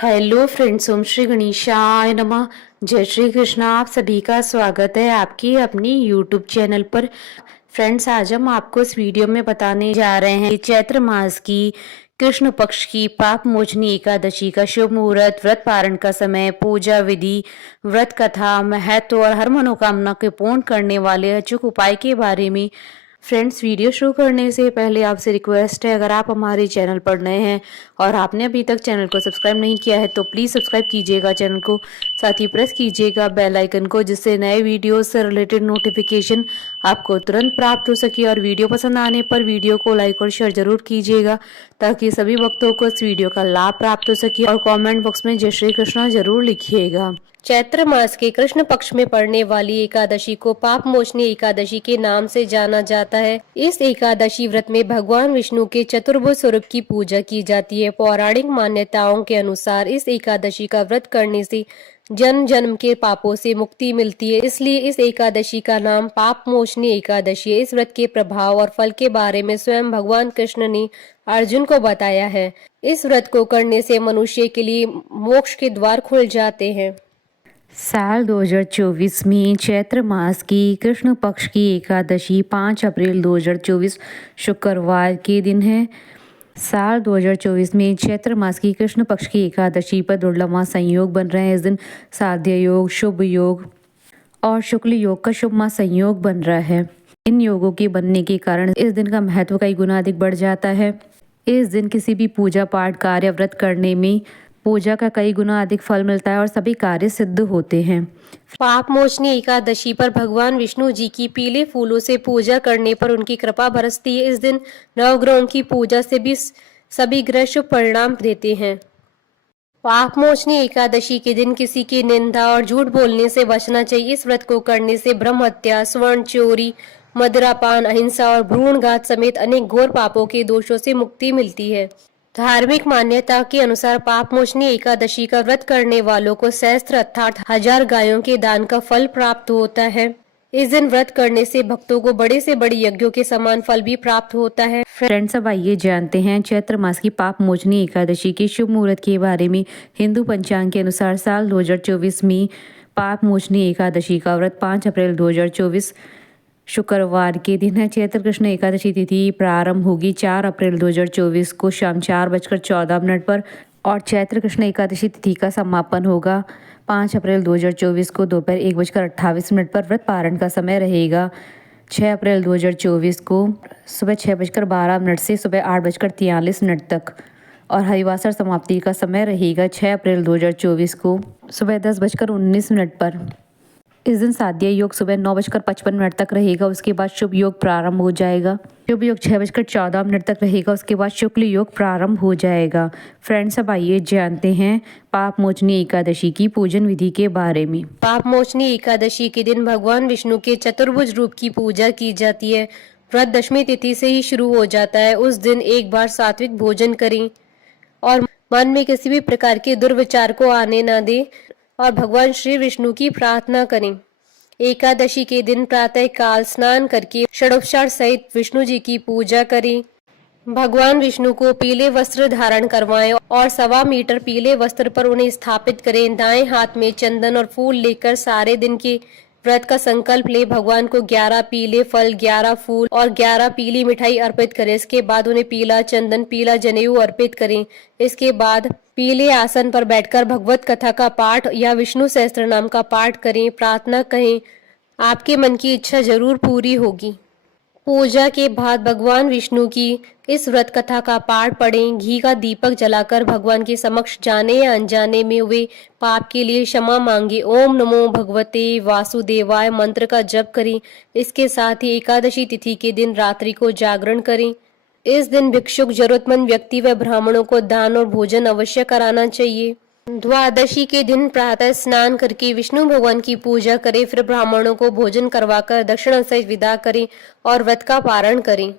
Hello friends, ओम श्री गणेशाय नमः। जय श्री कृष्णा। आप सभी का स्वागत है आपकी अपनी यूट्यूब चैनल पर। फ्रेंड्स, आज हम आपको इस वीडियो में बताने जा रहे हैं कि चैत्र मास की कृष्ण पक्ष की पाप मोचनी एकादशी का शुभ मुहूर्त, व्रत पारण का समय, पूजा विधि, व्रत कथा, महत्व और हर मनोकामना को पूर्ण करने वाले अचूक उपाय के बारे में। फ्रेंड्स, वीडियो शुरू करने से पहले आपसे रिक्वेस्ट है, अगर आप हमारे चैनल पर नए हैं और आपने अभी तक चैनल को सब्सक्राइब नहीं किया है तो प्लीज़ सब्सक्राइब कीजिएगा चैनल को। साथ ही प्रेस कीजिएगा बेल आइकन को, जिससे नए वीडियो से रिलेटेड नोटिफिकेशन आपको तुरंत प्राप्त हो सके। और वीडियो पसंद आने पर वीडियो को लाइक और शेयर जरूर कीजिएगा, ताकि सभी भक्तों को इस वीडियो का लाभ प्राप्त हो सके। और कमेंट बॉक्स में जय श्री कृष्णा जरूर लिखिएगा। चैत्र मास के कृष्ण पक्ष में पड़ने वाली एकादशी को पाप मोचनी एकादशी के नाम से जाना जाता है। इस एकादशी व्रत में भगवान विष्णु के चतुर्भुज स्वरूप की पूजा की जाती है। पौराणिक मान्यताओं के अनुसार इस एकादशी का व्रत करने से जन्म जन्म के पापों से मुक्ति मिलती है, इसलिए इस एकादशी का नाम पाप मोचनी एकादशी है। इस व्रत के प्रभाव और फल के बारे में स्वयं भगवान कृष्ण ने अर्जुन को बताया है। इस व्रत को करने से मनुष्य के लिए मोक्ष के द्वार खुल जाते हैं। साल 2024 में चैत्र मास की कृष्ण पक्ष की एकादशी 5 अप्रैल 2024 शुक्रवार के दिन है। साल 2024 में चैत्र मास की कृष्ण पक्ष की एकादशी पर दुर्लभ संयोग बन रहे हैं। इस दिन साध्य योग, शुभ योग और शुक्ल योग का शुभ संयोग बन रहा है। इन योगों के बनने के कारण इस दिन का महत्व कई गुना अधिक बढ़ जाता है। इस दिन किसी भी पूजा पाठ कार्य व्रत करने में पूजा का कई गुना अधिक फल मिलता है और सभी कार्य सिद्ध होते हैं। पाप मोचनी एकादशी पर भगवान विष्णु जी की पीले फूलों से पूजा करने पर उनकी कृपा बरसती है। इस दिन नवग्रहों की पूजा से भी सभी ग्रह शुभ परिणाम देते हैं। पाप मोचनी एकादशी के दिन किसी की निंदा और झूठ बोलने से बचना चाहिए। इस व्रत को करने से ब्रह्म हत्या, स्वर्ण चोरी, मदिरापान, अहिंसा और भ्रूणघात समेत अनेक घोर पापों के दोषों से मुक्ति मिलती है। धार्मिक मान्यता के अनुसार पाप मोचनी एकादशी का व्रत करने वालों को सहस्त्र अर्थात 1000 गायों के दान का फल प्राप्त होता है। इस दिन व्रत करने से भक्तों को बड़े से बड़े यज्ञों के समान फल भी प्राप्त होता है। फ्रेंड्स, अब आइए जानते हैं चैत्र मास की पाप मोचनी एकादशी के शुभ मुहूर्त के बारे में। हिंदू पंचांग के अनुसार साल 2024 में पाप मोचनी एकादशी का व्रत 5 अप्रैल 2024 शुक्रवार के दिन है। चैत्र कृष्ण एकादशी तिथि प्रारंभ होगी 4 अप्रैल 2024 को शाम 4:14 पर और चैत्र कृष्ण एकादशी तिथि का समापन होगा 5 अप्रैल 2024 को दोपहर 1:28 पर। व्रत पारण का समय रहेगा 6 अप्रैल 2024 को सुबह 6:12 से सुबह 8:43 तक और हरिवासर समाप्ति का समय रहेगा 6 अप्रैल 2024 को सुबह 10:19 पर। इस दिन साध्य योग सुबह 9:55 तक रहेगा। उसके बाद शुभ योग प्रारंभ हो जाएगा। शुभ योग 6:14 तक रहेगा। उसके बाद शुक्ल योग प्रारंभ हो जाएगा। फ्रेंड्स, अब आइए जानते हैं पाप मोचनी एकादशी की पूजन विधि के बारे में। पाप मोचनी एकादशी के दिन भगवान विष्णु के चतुर्भुज रूप की पूजा की जाती है। व्रत दशमी तिथि से ही शुरू हो जाता है। उस दिन एक बार सात्विक भोजन करें और मन में किसी भी प्रकार के दुर्विचार को आने न दें और भगवान श्री विष्णु की प्रार्थना करें। एकादशी के दिन प्रातः काल स्नान करके षडोपचार सहित विष्णु जी की पूजा करें। भगवान विष्णु को पीले वस्त्र धारण करवाएं और 1.25 मीटर पीले वस्त्र पर उन्हें स्थापित करें। दाएं हाथ में चंदन और फूल लेकर सारे दिन के व्रत का संकल्प ले। भगवान को 11 पीले फल, 11 फूल और 11 पीली मिठाई अर्पित करें। इसके बाद उन्हें पीला चंदन, पीला जनेऊ अर्पित करें। इसके बाद पीले आसन पर बैठकर भगवत कथा का पाठ या विष्णु सहस्त्र नाम का पाठ करें। प्रार्थना कहें, आपके मन की इच्छा जरूर पूरी होगी। पूजा के बाद भगवान विष्णु की इस व्रत कथा का पाठ पढ़ें। घी का दीपक जलाकर भगवान के समक्ष जाने या अनजाने में हुए पाप के लिए क्षमा मांगे। ओम नमो भगवते वासुदेवाय मंत्र का जप करें। इसके साथ ही एकादशी तिथि के दिन रात्रि को जागरण करें। इस दिन भिक्षुक, जरूरतमंद व्यक्ति व ब्राह्मणों को दान और भोजन अवश्य कराना चाहिए। द्वादशी के दिन प्रातः स्नान करके विष्णु भगवान की पूजा करें। फिर ब्राह्मणों को भोजन करवाकर दक्षिणा सहित विदा करें और व्रत का पारण करें।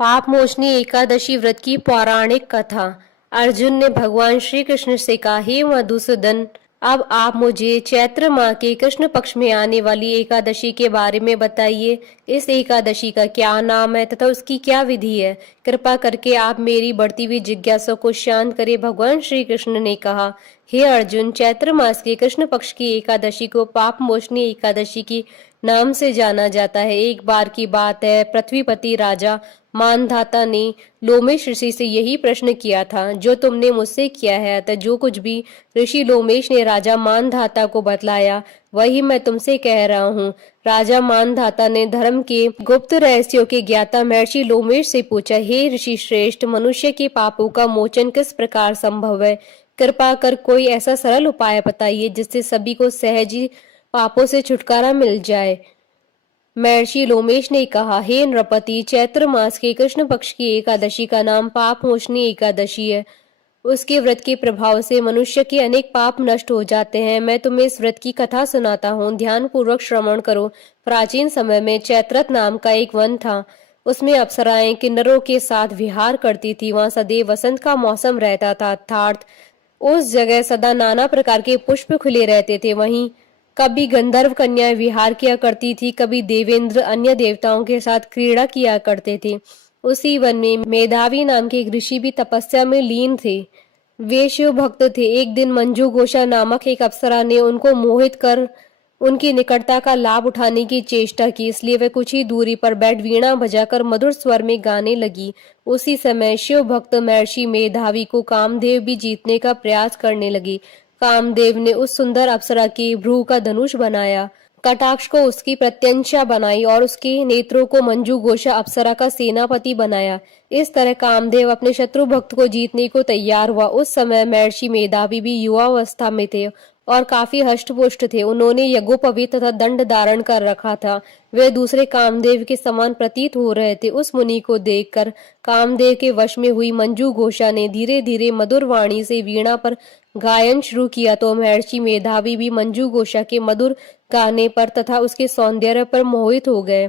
पाप मोचनी एकादशी व्रत की पौराणिक कथा। अर्जुन ने भगवान श्री कृष्ण से कहा, हे मधुसूदन, अब आप मुझे चैत्र माह के कृष्ण पक्ष में आने वाली एकादशी के बारे में बताइए। इस एकादशी का क्या नाम है तथा उसकी क्या विधि है? कृपा करके आप मेरी बढ़ती हुई जिज्ञासा को शांत करें। भगवान श्री कृष्ण ने कहा, हे अर्जुन, चैत्र मास के कृष्ण पक्ष की एकादशी को पाप मोचनी एकादशी की नाम से जाना जाता है। एक बार की बात है, पृथ्वीपति राजा मानधाता ने लोमेश ऋषि से यही प्रश्न किया था जो तुमने मुझसे किया है। अतः जो कुछ भी ऋषि लोमेश ने राजा मानधाता को बतलाया वही मैं तुमसे कह रहा हूँ। राजा मानधाता ने धर्म के गुप्त रहस्यों के ज्ञाता महर्षि लोमेश से पूछा, हे ऋषि श्रेष्ठ, मनुष्य के पापों का मोचन किस प्रकार संभव है? कृपा कर कोई ऐसा सरल उपाय बताइए जिससे सभी को सहज ही पापों से छुटकारा मिल जाए। महर्षि लोमेश ने कहा, हे नृपति, चैत्र मास के कृष्ण पक्ष की एकादशी का नाम पाप मोचनी एकादशी है। उसके व्रत के प्रभाव से मनुष्य के अनेक पाप नष्ट हो जाते हैं। मैं तुम्हें इस व्रत की कथा सुनाता हूँ, ध्यान पूर्वक श्रवण करो। प्राचीन समय में चैत्रत नाम का एक वन था। उसमें अप्सराएं किन्नरों के साथ विहार करती थी। वहां सदैव वसंत का मौसम रहता था, अर्थात उस जगह सदा नाना प्रकार के पुष्प खिले रहते थे। वहीं कभी गंधर्व कन्याएं विहार किया करती थी, कभी देवेंद्र अन्य देवताओं के साथ क्रीड़ा किया करते थे। उसी वन में मेधावी नाम के एक ऋषि भी तपस्या में लीन थे। वे शिव भक्त थे। एक दिन मंजू घोषा नामक एक अप्सरा ने उनको मोहित कर उनकी निकटता का लाभ उठाने की चेष्टा की, इसलिए वे कुछ ही दूरी पर बैठ वीणा बजाकर मधुर स्वर में गाने लगी। उसी समय शिव भक्त महर्षि मेधावी को कामदेव भी जीतने का प्रयास करने लगी। कामदेव ने उस सुंदर अप्सरा के भ्रू का धनुष बनाया, कटाक्ष को उसकी प्रत्यंशा बनाई और उसके नेत्रों को मंजू घोषा अप्सरा का सेनापति बनाया। इस तरह कामदेव अपने शत्रु भक्त को जीतने को तैयार हुआ। उस समय महर्षि मेधावी भी युवावस्था में थे और काफी हष्टपुष्ट थे। उन्होंने यज्ञोपवीत तथा दंड धारण कर रखा था। वे दूसरे कामदेव के समान प्रतीत हो रहे थे। उस मुनि को देखकर कामदेव के वश में हुई मंजू घोषा ने धीरे धीरे मधुर वाणी से वीणा पर गायन शुरू किया तो महर्षि मेधावी भी मंजू घोषा के मधुर गाने पर तथा उसके सौंदर्य पर मोहित हो गए।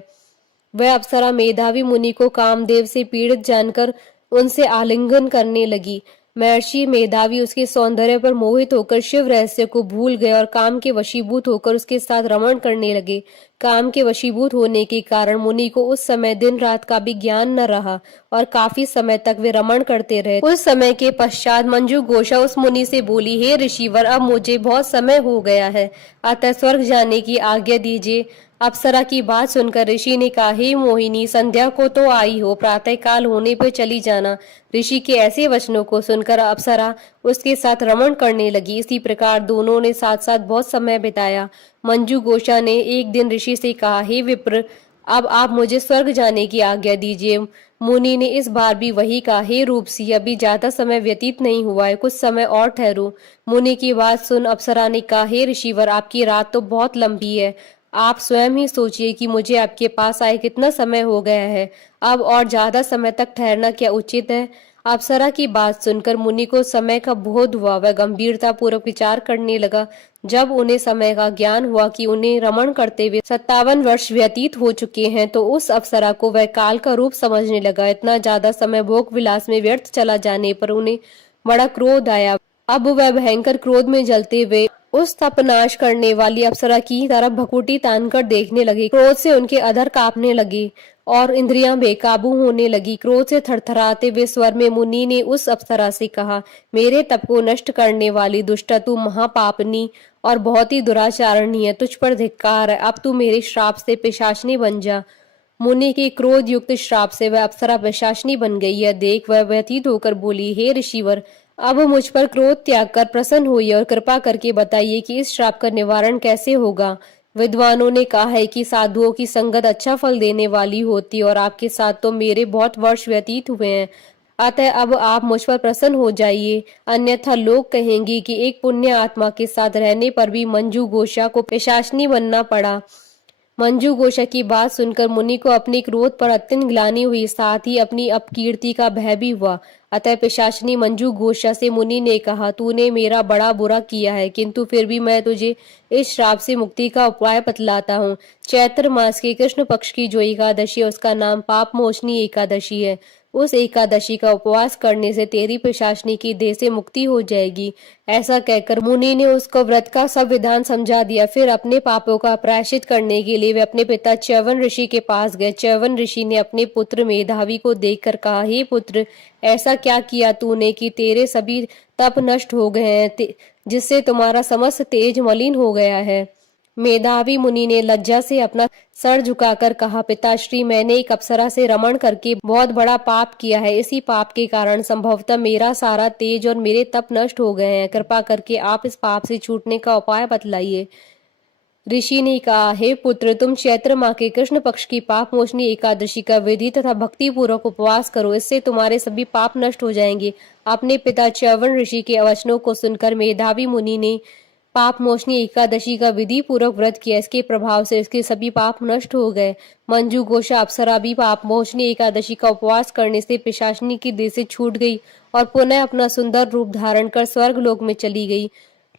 वह अप्सरा मेधावी मुनि को कामदेव से पीड़ित जानकर उनसे आलिंगन करने लगी। महर्षि मेधावी उसके सौंदर्य पर मोहित होकर शिव रहस्य को भूल गए और काम के वशीभूत होकर उसके साथ रमण करने लगे। काम के वशीभूत होने के कारण मुनि को उस समय दिन रात का भी ज्ञान न रहा और काफी समय तक वे रमण करते रहे। उस समय के पश्चात मंजू घोषा उस मुनि से बोली, हे ऋषिवर, अब मुझे बहुत समय हो गया है, अतः स्वर्ग जाने की आज्ञा दीजिए। अप्सरा की बात सुनकर ऋषि ने कहा, हे मोहिनी, संध्या को तो आई हो, प्रातः काल होने पर चली जाना। ऋषि के ऐसे वचनों को सुनकर अप्सरा उसके साथ रमण करने लगी। इसी प्रकार दोनों ने साथ साथ बहुत समय बिताया। मंजू घोषा ने एक दिन ऋषि से कहा, हे विप्र, अब आप मुझे स्वर्ग जाने की आज्ञा दीजिए। मुनि ने इस बार भी वही कहा, हे रूपसी, अभी ज्यादा समय व्यतीत नहीं हुआ है, कुछ समय और ठहरू। मुनि की बात सुन अप्सरा ने कहा, हे ऋषिवर, आपकी रात तो बहुत लंबी है, आप स्वयं ही सोचिए कि मुझे आपके पास आए कितना समय हो गया है, अब और ज्यादा समय तक ठहरना क्या उचित है? अप्सरा की बात सुनकर मुनि को समय का बोध हुआ। वह गंभीरता पूर्वक विचार करने लगा। जब उन्हें समय का ज्ञान हुआ कि उन्हें रमण करते हुए 57 वर्ष व्यतीत हो चुके हैं तो उस अप्सरा को वह काल का रूप समझने लगा। इतना ज्यादा समय भोग विलास में व्यर्थ चला जाने पर उन्हें बड़ा क्रोध आया। अब वह भयंकर क्रोध में जलते हुए उस तपनाश करने वाली अप्सरा की तरफ भकुटी तानकर देखने लगे। क्रोध से उनके अधर कांपने लगे और इंद्रियां बेकाबू होने लगी। क्रोध से थरथराते हुए स्वर में मुनि ने उस अप्सरा से कहा, मेरे तप को नष्ट करने वाली दुष्टा, तू महापापनी और बहुत ही दुराचारणी है, तुझ पर धिक्कार है। अब तू मेरे श्राप से पिशाचनी बन जा। मुनि के क्रोध युक्त श्राप से वह अप्सरा पिशाचनी बन गई। यह देख वह व्यथित होकर बोली, हे ऋषिवर, अब मुझ पर क्रोध त्याग कर प्रसन्न होइए और कृपा करके बताइए कि इस श्राप का निवारण कैसे होगा। विद्वानों ने कहा है कि साधुओं की संगत अच्छा फल देने वाली होती और आपके साथ तो मेरे बहुत वर्ष व्यतीत हुए हैं, अतः अब आप मुझ पर प्रसन्न हो जाइए, अन्यथा लोग कहेंगे कि एक पुण्य आत्मा के साथ रहने पर भी मंजू घोषा को पिशाचनी बनना पड़ा। मंजू घोषा की बात सुनकर मुनि को अपने क्रोध पर अत्यंत ग्लानि हुई, साथ ही अपनी अपकीर्ति का भय भी हुआ। अतः पिशाचनी मंजू घोषा से मुनि ने कहा, तूने मेरा बड़ा बुरा किया है, किंतु फिर भी मैं तुझे इस श्राप से मुक्ति का उपाय बतलाता हूँ। चैत्र मास के कृष्ण पक्ष की जो एकादशी है उसका नाम पाप मोचनी एकादशी है। उस एकादशी का उपवास करने से तेरी प्रशासनी की देह से मुक्ति हो जाएगी। ऐसा कहकर मुनि ने उसको व्रत का सब विधान समझा दिया। फिर अपने पापों का प्रायश्चित करने के लिए वे अपने पिता च्यवन ऋषि के पास गए। च्यवन ऋषि ने अपने पुत्र मेधावी को देखकर कहा, हे पुत्र, ऐसा क्या किया तूने कि तेरे सभी तप नष्ट हो गए हैं, जिससे तुम्हारा समस्त तेज मलिन हो गया है। मेधावी मुनि ने लज्जा से अपना सर झुकाकर कहा, पिताश्री, मैंने एक अप्सरा से रमण करके बहुत बड़ा पाप किया है। इसी पाप के कारण संभवतः मेरा सारा तेज और मेरे तप नष्ट हो गए हैं। कृपा करके आप इस पाप से छूटने का उपाय बतलाइए। ऋषि ने कहा, हे पुत्र, तुम चैत्र माह के कृष्ण पक्ष की पाप मोचनी एकादशी का विधि तथा भक्ति पूर्वक उपवास करो, इससे तुम्हारे सभी पाप नष्ट हो जाएंगे। अपने पिता च्यवन ऋषि के वचनों को सुनकर मेधावी मुनि ने पाप मोचनी एकादशी का विधि पूर्वक व्रत किया। इसके प्रभाव से इसके सभी पाप नष्ट हो गए। मंजू घोषा अप्सरा भी पाप मोचनी एकादशी का उपवास करने से पिशाचिनी की देह से छूट गई और पुनः अपना सुंदर रूप धारण कर स्वर्ग लोक में चली गई।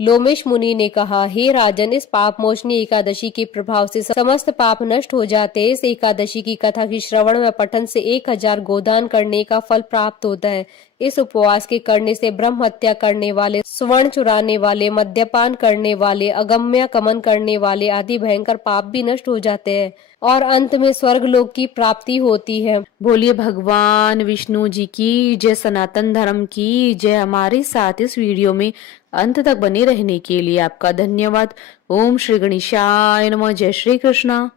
लोमेश मुनि ने कहा, हे राजन, इस पाप मोचनी एकादशी के प्रभाव से समस्त पाप नष्ट हो जाते हैं। इस एकादशी की कथा की श्रवण व पठन से 1000 गोदान करने का फल प्राप्त होता है। इस उपवास के करने से ब्रह्म हत्या करने वाले, स्वर्ण चुराने वाले, मद्यपान करने वाले, अगम्य कमन करने वाले आदि भयंकर पाप भी नष्ट हो जाते हैं और अंत में स्वर्ग लोक की प्राप्ति होती है। बोलिए भगवान विष्णु जी की जय, सनातन धर्म की जय। हमारे साथ इस वीडियो में अंत तक बने रहने के लिए आपका धन्यवाद। ओम श्री गणेशाय नमः। जय श्री कृष्णा।